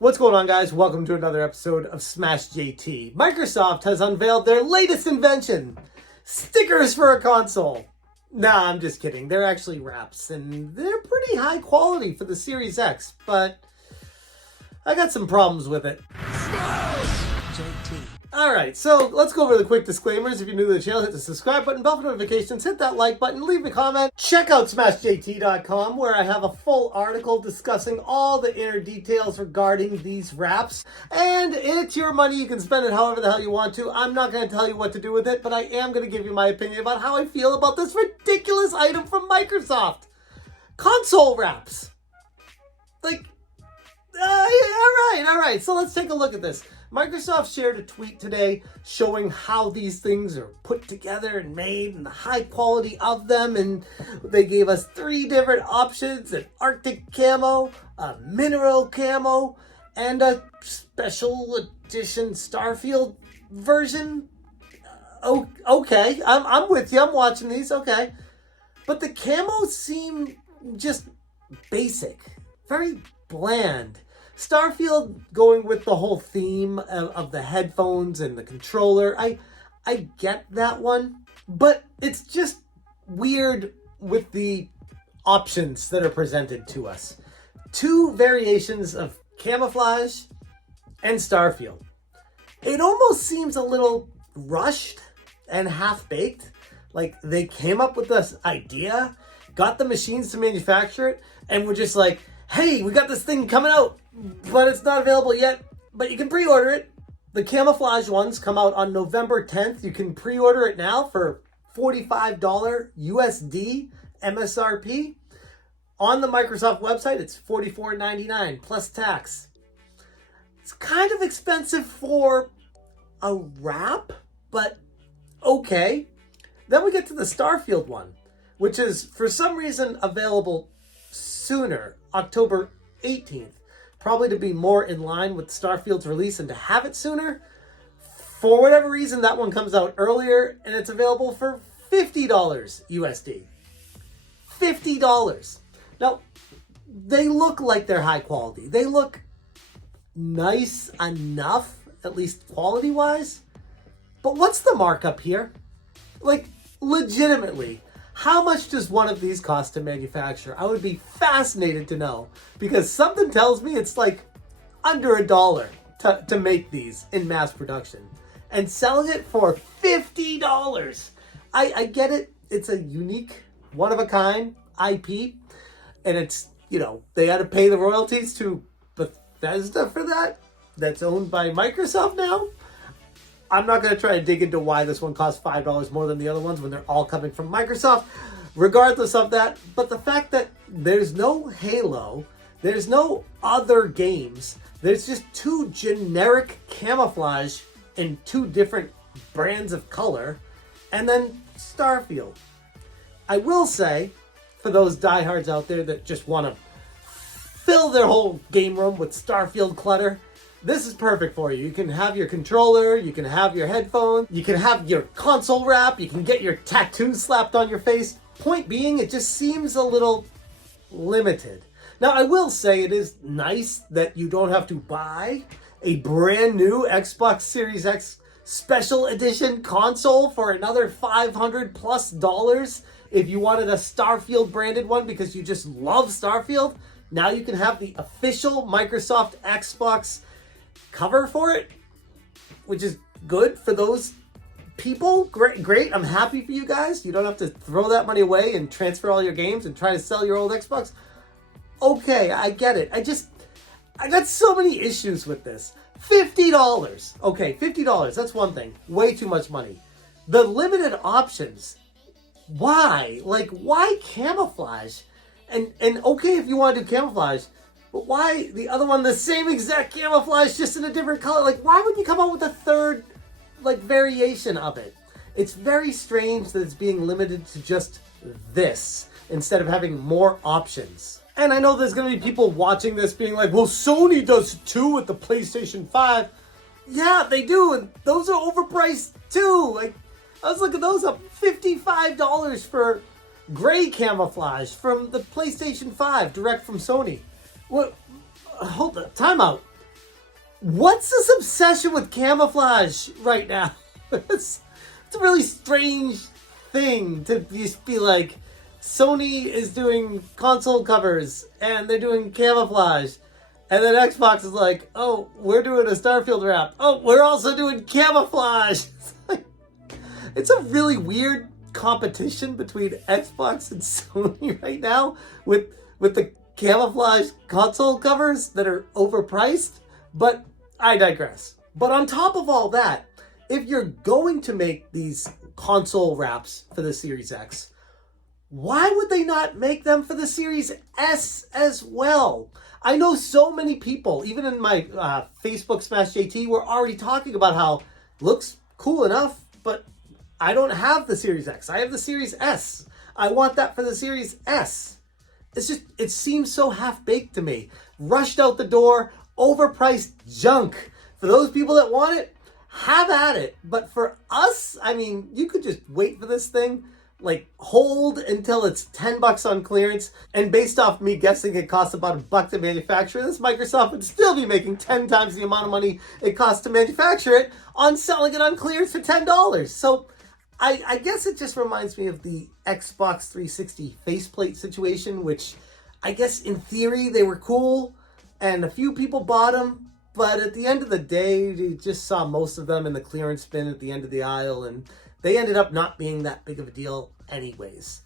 What's going on, guys? Welcome to another episode of Smash JT. Microsoft has unveiled their latest invention, stickers for a console. Nah, I'm just kidding. They're actually wraps, and they're pretty high quality for the Series X, but I got some problems with it. Smash JT. Alright, so let's go over the quick disclaimers. If you're new to the channel, hit the subscribe button, bell for notifications, hit that like button, leave a comment. Check out smashjt.com where I have a full article discussing all the inner details regarding these wraps. And it's your money, you can spend it however the hell you want to. I'm not going to tell you what to do with it, but I am going to give you my opinion about how I feel about this ridiculous item from Microsoft. Console wraps. Alright, so let's take a look at this. Microsoft shared a tweet today showing how these things are put together and made and the high quality of them, and they gave us 3 different options: an Arctic camo, a mineral camo, and a special edition Starfield version. Okay, I'm with you, I'm watching these, okay. But the camos seem just basic, very bland. Starfield going with the whole theme of the headphones and the controller, I get that one, but it's just weird with the options that are presented to us. 2 variations of camouflage and Starfield. It almost seems a little rushed and half-baked. Like they came up with this idea, got the machines to manufacture it, and were just like, hey, we got this thing coming out, but it's not available yet, but you can pre-order it. The camouflage ones come out on November 10th. You can pre-order it now for $45 USD MSRP. On the Microsoft website, it's $44.99 plus tax. It's kind of expensive for a wrap, but okay. Then we get to the Starfield one, which is for some reason available sooner, October 18th. Probably to be more in line with Starfield's release and to have it sooner. For whatever reason, that one comes out earlier and it's available for $50 USD. $50. Now, they look like they're high quality. They look nice enough, at least quality-wise. But what's the markup here? Like, legitimately, how much does one of these cost to manufacture? I would be fascinated to know, because something tells me it's like under $1 to make these in mass production. And selling it for $50. I get it. It's a unique, one-of-a-kind IP. And it's, they had to pay the royalties to Bethesda for that. That's owned by Microsoft now. I'm not going to try to dig into why this one costs $5 more than the other ones when they're all coming from Microsoft. Regardless of that, but the fact that there's no Halo, there's no other games, there's just 2 generic camouflage in 2 different brands of color, and then Starfield. I will say, for those diehards out there that just want to fill their whole game room with Starfield clutter, this is perfect for you. You can have your controller, you can have your headphones, you can have your console wrap, you can get your tattoos slapped on your face. Point being, it just seems a little limited. Now, I will say it is nice that you don't have to buy a brand new Xbox Series X Special Edition console for another $500 plus if you wanted a Starfield branded one because you just love Starfield. Now you can have the official Microsoft Xbox cover for it, which is good for those people. Great. I'm happy for you guys. You don't have to throw that money away and transfer all your games and try to sell your old Xbox. Okay, I get it. I got so many issues with this. $50. Okay, $50. That's one thing. Way too much money. The limited options. Why? Like, why camouflage? And okay if you want to do camouflage, but why the other one, the same exact camouflage, just in a different color? Like, why would you come out with a third, variation of it? It's very strange that it's being limited to just this, instead of having more options. And I know there's going to be people watching this being like, well, Sony does it too with the PlayStation 5. Yeah, they do, and those are overpriced too. Like, I was looking those up, $55 for gray camouflage from the PlayStation 5, direct from Sony. What? Hold on, time out. What's this obsession with camouflage right now? It's a really strange thing to just be like, Sony is doing console covers and they're doing camouflage. And then Xbox is like, oh, we're doing a Starfield wrap. Oh, we're also doing camouflage. It's a really weird competition between Xbox and Sony right now with the camouflage console covers that are overpriced. But I digress. But on top of all that, if you're going to make these console wraps for the Series X, why would they not make them for the Series S as well? I know so many people, even in my Facebook Smash JT, were already talking about how looks cool enough, but I don't have the Series X. I have the Series S. I want that for the Series S. It seems so half-baked to me. Rushed out the door, overpriced junk. For those people that want it, have at it. But for us, I mean, you could just wait for this thing, like hold until it's $10 on clearance. And based off me guessing it costs about $1 to manufacture this, Microsoft would still be making 10 times the amount of money it costs to manufacture it on selling it on clearance for $10. So I guess it just reminds me of the Xbox 360 faceplate situation, which I guess in theory they were cool and a few people bought them. But at the end of the day, you just saw most of them in the clearance bin at the end of the aisle, and they ended up not being that big of a deal anyways.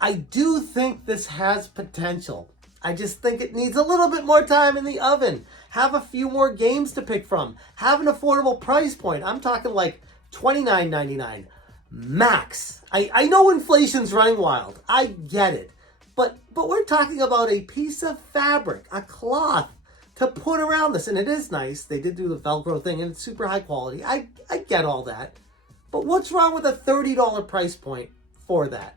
I do think this has potential. I just think it needs a little bit more time in the oven. Have a few more games to pick from. Have an affordable price point. I'm talking like $29.99 max. I know inflation's running wild. I get it. But we're talking about a piece of fabric, a cloth, to put around this. And it is nice. They did do the Velcro thing and it's super high quality. I get all that. But what's wrong with a $30 price point for that?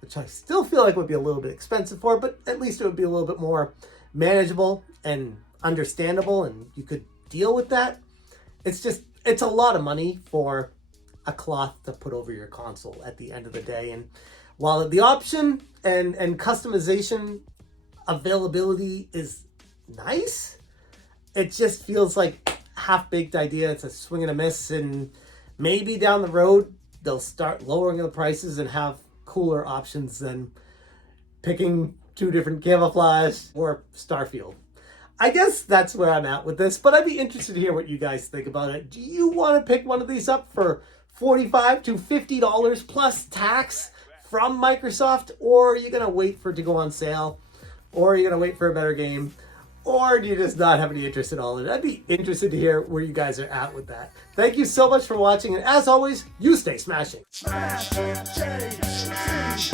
Which I still feel like would be a little bit expensive for, but at least it would be a little bit more manageable and understandable and you could deal with that. It's a lot of money for a cloth to put over your console at the end of the day. And while the option and customization availability is nice, it just feels like half-baked idea. It's a swing and a miss, and maybe down the road they'll start lowering the prices and have cooler options than picking two different camouflage or Starfield. I guess that's where I'm at with this, but I'd be interested to hear what you guys think about it. Do you want to pick one of these up for $45 to $50 plus tax from Microsoft, or are you going to wait for it to go on sale, or are you going to wait for a better game? Or do you just not have any interest at all in it? I'd be interested to hear where you guys are at with that. Thank you so much for watching, and as always, you stay smashing. Smash, Smash,